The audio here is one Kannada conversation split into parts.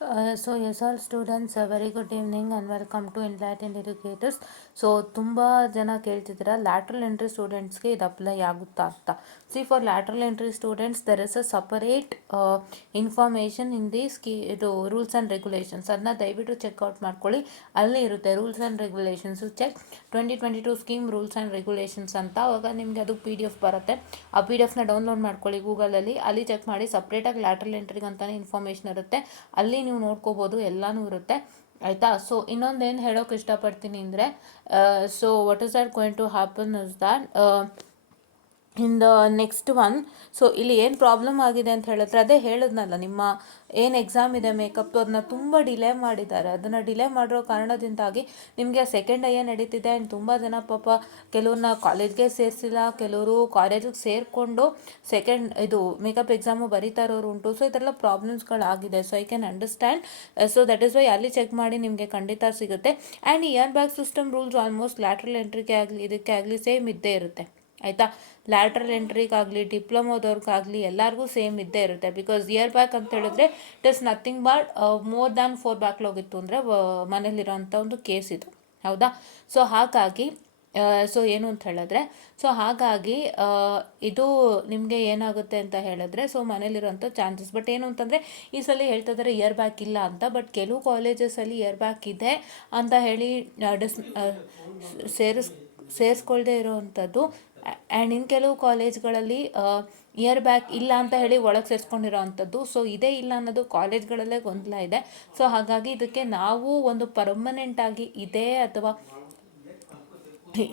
So yes, all students, a very good evening and welcome to Enlightened Educators. So ತುಂಬ ಜನ ಕೇಳ್ತಿದ್ದೀರಾ ಲ್ಯಾಟ್ರಲ್ ಎಂಟ್ರಿ ಸ್ಟೂಡೆಂಟ್ಸ್ಗೆ ಇದು ಅಪ್ಲೈ ಆಗುತ್ತಾ ಅಂತ. C for lateral entry students there is a separate information in the ಇದು ರೂಲ್ಸ್ ಆ್ಯಂಡ್ ರೆಗ್ಯುಲೇಷನ್ಸ್. ಅದನ್ನ ದಯವಿಟ್ಟು ಚೆಕ್ಔಟ್ ಮಾಡ್ಕೊಳ್ಳಿ. ಅಲ್ಲಿ ಇರುತ್ತೆ rules and regulations. Check 2022 scheme rules and regulations ಅಂತ. ಅವಾಗ ನಿಮಗೆ ಅದು PDF ಬರುತ್ತೆ. ಆ PDF ಡೌನ್ಲೋಡ್ ಮಾಡ್ಕೊಳ್ಳಿ ಗೂಗಲಲ್ಲಿ. ಅಲ್ಲಿ ಚೆಕ್ ಮಾಡಿ. ಸಪ್ರೇಟಾಗಿ ಲ್ಯಾಟ್ರಲ್ ಎಂಟ್ರಿಗೆ ಅಂತಲೇ ಇನ್ಫಾರ್ಮೇಷನ್ ಇರುತ್ತೆ. ಅಲ್ಲಿ ನೀವು ನೋಡ್ಕೋಬೋದು, ಎಲ್ಲನೂ ಇರುತ್ತೆ ಆಯಿತಾ. ಸೊ ಇನ್ನೊಂದೇನು ಹೇಳೋಕೆ ಇಷ್ಟಪಡ್ತೀನಿ ಅಂದರೆ, so what is that going to happen is that in the next one. So ಇಲ್ಲಿ ಏನು ಪ್ರಾಬ್ಲಮ್ ಆಗಿದೆ ಅಂತ ಹೇಳಿದ್ರೆ, ಅದೇ ಹೇಳಿದ್ನಲ್ಲ, ನಿಮ್ಮ ಏನು ಎಕ್ಸಾಮ್ ಇದೆ ಮೇಕಪ್ ಅದನ್ನ ತುಂಬ ಡಿಲೇ ಮಾಡಿದ್ದಾರೆ. ಅದನ್ನು ಡಿಲೇ ಮಾಡಿರೋ ಕಾರಣದಿಂದಾಗಿ ನಿಮಗೆ ಸೆಕೆಂಡ್ ಐ ನಡೀತಿದೆ. ಆ್ಯಂಡ್ ತುಂಬ ಜನ ಪಾಪ ಕೆಲವ್ರನ್ನ ಕಾಲೇಜ್ಗೆ ಸೇರಿಸಿಲ್ಲ, ಕೆಲವರು ಕಾಲೇಜಿಗೆ ಸೇರಿಕೊಂಡು ಇದು ಮೇಕಪ್ ಎಕ್ಸಾಮು ಬರೀತಾ ಇರೋರು ಉಂಟು. ಸೊ ಇದೆಲ್ಲ ಪ್ರಾಬ್ಲಮ್ಸ್ಗಳಾಗಿದೆ. So I can understand. So that is why ಅಲ್ಲಿ ಚೆಕ್ ಮಾಡಿ ನಿಮಗೆ ಖಂಡಿತ ಸಿಗುತ್ತೆ. And year back system rules almost lateral ಎಂಟ್ರಿಗೆ ಆಗಲಿ ಇದಕ್ಕೆ ಆಗಲಿ ಸೇಮ್ ಇದ್ದೇ ಇರುತ್ತೆ ಆಯಿತಾ. ಲ್ಯಾಟ್ರಲ್ ಎಂಟ್ರಿಗಾಗಲಿ ಡಿಪ್ಲೊಮೋದವ್ರಿಗಾಗಲಿ ಎಲ್ಲರಿಗೂ ಸೇಮ್ ಇದ್ದೇ ಇರುತ್ತೆ. ಬಿಕಾಸ್ ಇಯರ್ ಬ್ಯಾಕ್ ಅಂತ ಹೇಳಿದ್ರೆ it is nothing but more than 4 backlog ಇತ್ತು ಅಂದರೆ ಮನೇಲಿರೋಂಥ ಒಂದು ಕೇಸ್ ಇದು, ಹೌದಾ. ಸೊ ಹಾಗಾಗಿ ಸೊ ಏನು ಅಂತ ಹೇಳಿದ್ರೆ, ಸೊ ಹಾಗಾಗಿ ಇದು ನಿಮಗೆ ಏನಾಗುತ್ತೆ ಅಂತ ಹೇಳಿದ್ರೆ, ಸೊ ಮನೇಲಿರೋಂಥ ಚಾನ್ಸಸ್. ಬಟ್ ಏನು ಅಂತಂದರೆ ಈ ಸಲ ಹೇಳ್ತಾ ಇದ್ದಾರೆ ಇಯರ್ ಬ್ಯಾಕ್ ಇಲ್ಲ ಅಂತ. ಬಟ್ ಕೆಲವು ಕಾಲೇಜಸಲ್ಲಿ ಇಯರ್ ಬ್ಯಾಕ್ ಇದೆ ಅಂತ ಹೇಳಿ ಸೇರಿಸ್ಕೊಳ್ದೇ ಇರೋವಂಥದ್ದು. ಆ್ಯಂಡ್ ಇನ್ನು ಕೆಲವು ಕಾಲೇಜ್ಗಳಲ್ಲಿ ಇಯರ್ ಬ್ಯಾಕ್ ಇಲ್ಲ ಅಂತ ಹೇಳಿ ಒಳಗೆ ಸೇರಿಸ್ಕೊಂಡಿರೋ ಅಂಥದ್ದು. ಸೊ ಇದೇ ಇಲ್ಲ ಅನ್ನೋದು ಕಾಲೇಜ್ಗಳಲ್ಲೇ ಗೊಂದಲ ಇದೆ. ಸೊ ಹಾಗಾಗಿ ಇದಕ್ಕೆ ನಾವು ಒಂದು ಪರ್ಮನೆಂಟಾಗಿ ಇದೆ ಅಥವಾ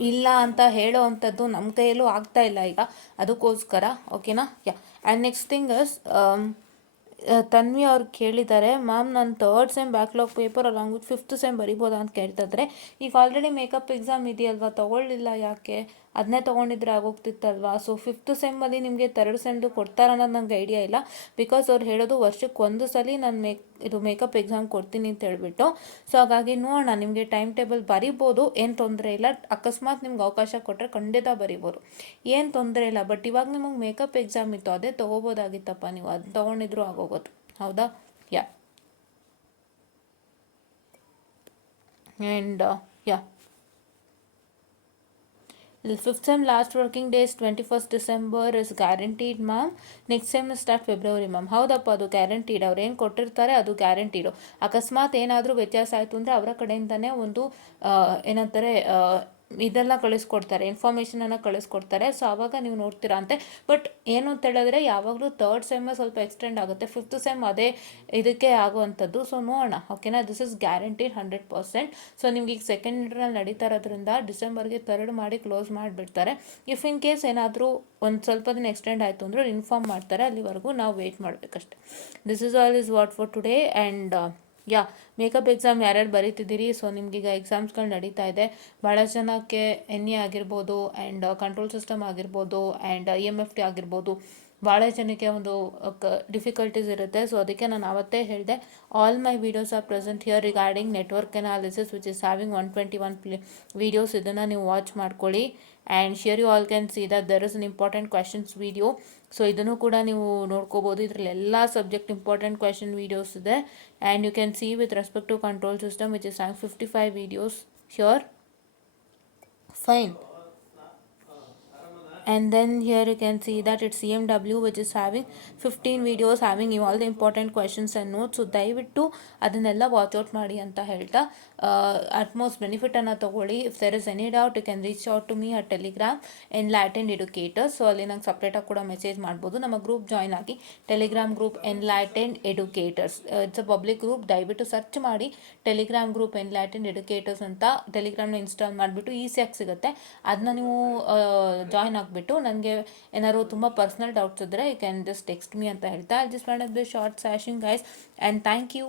ಇಲ್ಲ ಅಂತ ಹೇಳೋ ಅಂಥದ್ದು ನಮ್ಮ ಕೈಯಲ್ಲೂ ಆಗ್ತಾ ಇಲ್ಲ ಈಗ, ಅದಕ್ಕೋಸ್ಕರ ಓಕೆನಾ. And next thing is, Tanvi ಅವ್ರು ಕೇಳಿದ್ದಾರೆ, ಮ್ಯಾಮ್ ನಾನು 3rd sem backlog paper along with 5th sem ಬರಿಬೋದಾ ಅಂತ ಕೇಳ್ತಿದ್ರೆ. ಈಗ ಆಲ್ರೆಡಿ ಮೇಕಪ್ ಎಕ್ಸಾಮ್ ಇದೆಯಲ್ವಾ, ತೊಗೊಳ್ಳಿಲ್ಲ ಯಾಕೆ, ಅದನ್ನೇ ತೊಗೊಂಡಿದ್ರೆ ಆಗೋಗ್ತಿತ್ತಲ್ವಾ. ಸೊ 5th ಸೆಮ್ಮಲ್ಲಿ ನಿಮಗೆ 3rd ಸೆಮ್ದು ಕೊಡ್ತಾರೆ ಅನ್ನೋದು ನಂಗೆ ಐಡಿಯಾ ಇಲ್ಲ. ಬಿಕಾಸ್ ಅವ್ರು ಹೇಳೋದು ವರ್ಷಕ್ಕೆ ಒಂದು ಸಲ ನಾನು ಮೇಕಪ್ ಎಕ್ಸಾಮ್ ಕೊಡ್ತೀನಿ ಅಂತ ಹೇಳ್ಬಿಟ್ಟು. ಸೊ ಹಾಗಾಗಿ ನೋಡೋಣ, ನಿಮಗೆ ಟೈಮ್ ಟೇಬಲ್ ಬರಿಬೋದು, ಏನು ತೊಂದರೆ ಇಲ್ಲ. ಅಕಸ್ಮಾತ್ ನಿಮ್ಗೆ ಅವಕಾಶ ಕೊಟ್ಟರೆ ಖಂಡಿತ ಬರಿಬೋದು, ಏನು ತೊಂದರೆ ಇಲ್ಲ. ಬಟ್ ಇವಾಗ ನಿಮಗೆ ಮೇಕಪ್ ಎಕ್ಸಾಮ್ ಇತ್ತು, ಅದೇ ತೊಗೋಬೋದಾಗಿತ್ತಪ್ಪ, ನೀವು ಅದು ತೊಗೊಂಡಿದ್ರು ಆಗೋಗೋದು, ಹೌದಾ. Yeah and yeah 5th sem last working days 21st December is guaranteed ma'am. Next sem start February ma'am. ಹೌದಪ್ಪ, ಅದು ಗ್ಯಾರಂಟೀಡ್. ಅವ್ರು ಏನು ಕೊಟ್ಟಿರ್ತಾರೆ ಅದು ಗ್ಯಾರಂಟೀಡು. ಅಕಸ್ಮಾತ್ ಏನಾದರೂ ವ್ಯತ್ಯಾಸ ಆಯಿತು ಅಂದರೆ ಅವರ ಕಡೆಯಿಂದನೇ ಒಂದು ಏನಂತಾರೆ ಇದೆಲ್ಲ ಕಳಿಸ್ಕೊಡ್ತಾರೆ, ಇನ್ಫಾರ್ಮೇಷನನ್ನು ಕಳಿಸ್ಕೊಡ್ತಾರೆ. ಸೊ ಆವಾಗ ನೀವು ನೋಡ್ತೀರಾ ಅಂತೆ. ಬಟ್ ಏನು ಅಂತ ಹೇಳಿದ್ರೆ ಯಾವಾಗಲೂ 3rd ಸೆಮ್ ಸ್ವಲ್ಪ ಎಕ್ಸ್ಟೆಂಡ್ ಆಗುತ್ತೆ, 5th ಸೆಮ್ ಅದೇ ಇದಕ್ಕೆ ಆಗುವಂಥದ್ದು. ಸೊ ನೋಡೋಣ, ಓಕೆನಾ. This is guaranteed 100%. ಸೊ ನಿಮ್ಗೆ ಈಗ ಸೆಕೆಂಡ್ ಇಂಟರ್ನಲ್ ನಡೀತಾ ಇರೋದ್ರಿಂದ ಡಿಸೆಂಬರ್ಗೆ 3rd ಮಾಡಿ ಕ್ಲೋಸ್ ಮಾಡಿಬಿಡ್ತಾರೆ. ಇಫ್ ಇನ್ ಕೇಸ್ ಏನಾದರೂ ಒಂದು ಸ್ವಲ್ಪ ದಿನ ಎಕ್ಸ್ಟೆಂಡ್ ಆಯಿತು ಅಂದರೆ ಇನ್ಫಾರ್ಮ್ ಮಾಡ್ತಾರೆ. ಅಲ್ಲಿವರೆಗೂ ನಾವು ವೆಯ್ಟ್ ಮಾಡಬೇಕಷ್ಟೆ. This is all is what for today. And makeup exam ಯಾರ್ಯಾರು ಬರೀತಿದ್ದೀರಿ, ಸೊ ನಿಮ್ಗೀಗ ಎಕ್ಸಾಮ್ಸ್ಗಳು ನಡೀತಾ ಇದೆ. ಭಾಳ ಜನಕ್ಕೆ NE ಆಗಿರ್ಬೋದು, ಆ್ಯಂಡ್ ಕಂಟ್ರೋಲ್ ಸಿಸ್ಟಮ್ ಆಗಿರ್ಬೋದು, ಆ್ಯಂಡ್ EMFT ಆಗಿರ್ಬೋದು, ಭಾಳ ಜನಕ್ಕೆ ಒಂದು ಡಿಫಿಕಲ್ಟೀಸ್ ಇರುತ್ತೆ. ಸೊ ಅದಕ್ಕೆ ನಾನು ಅವತ್ತೇ ಹೇಳಿದೆ, all my videos are present here regarding network analysis which is having 121 videos. ಇದನ್ನು ನೀವು ವಾಚ್ ಮಾಡ್ಕೊಳ್ಳಿ. And here you all can see that there is an important questions video. So ಇದನ್ನು ಕೂಡ ನೀವು ನೋಡ್ಕೋಬೋದು. ಇದರಲ್ಲಿ ಎಲ್ಲ ಸಬ್ಜೆಕ್ಟ್ ಇಂಪಾರ್ಟೆಂಟ್ ಕ್ವೆಶನ್ ವೀಡಿಯೋಸ್ ಇದೆ. And you can see with respect to control system which is 55 videos here. Fine. And then here you can see that it's CMW which is having 15 videos having all the important questions and notes. So ದಯವಿಟ್ಟು ಅದನ್ನೆಲ್ಲ ವಾಚ್ ಔಟ್ ಮಾಡಿ ಅಂತ ಹೇಳ್ತಾ ಅಟ್ಮೋಸ್ಟ್ ಬೆನಿಫಿಟನ್ನು ತೊಗೊಳ್ಳಿ. If there is any doubt you can reach out to me at Telegram Enlightened Educators. So ಅಲ್ಲಿ ನಂಗೆ ಸಪ್ರೇಟಾಗಿ ಕೂಡ ಮೆಸೇಜ್ ಮಾಡ್ಬೋದು. ನಮ್ಮ ಗ್ರೂಪ್ ಜಾಯ್ನ್ ಆಗಿ, Telegram group Enlightened Educators. It's a public group. ದಯವಿಟ್ಟು ಸರ್ಚ್ ಮಾಡಿ ಟೆಲಿಗ್ರಾಮ್ ಗ್ರೂಪ್ ಎನ್ಲೈಟೆಂಡ್ ಎಡ್ಯುಕೇಟರ್ಸ್ ಅಂತ. ಟೆಲಿಗ್ರಾಮ್ನ ಇನ್ಸ್ಟಾಲ್ ಮಾಡಿಬಿಟ್ಟು ಈಸಿಯಾಗಿ ಸಿಗುತ್ತೆ. ಅದನ್ನ ನೀವು ಜಾಯ್ನ್ ಆಗಬೇಕು. ನನಗೆ ಏನಾದ್ರು ತುಂಬ ಪರ್ಸ್ನಲ್ ಡೌಟ್ಸ್ ಇದ್ದರೆ you can just text me ಅಂತ ಹೇಳ್ತಾ I just want to do short session guys. And thank you.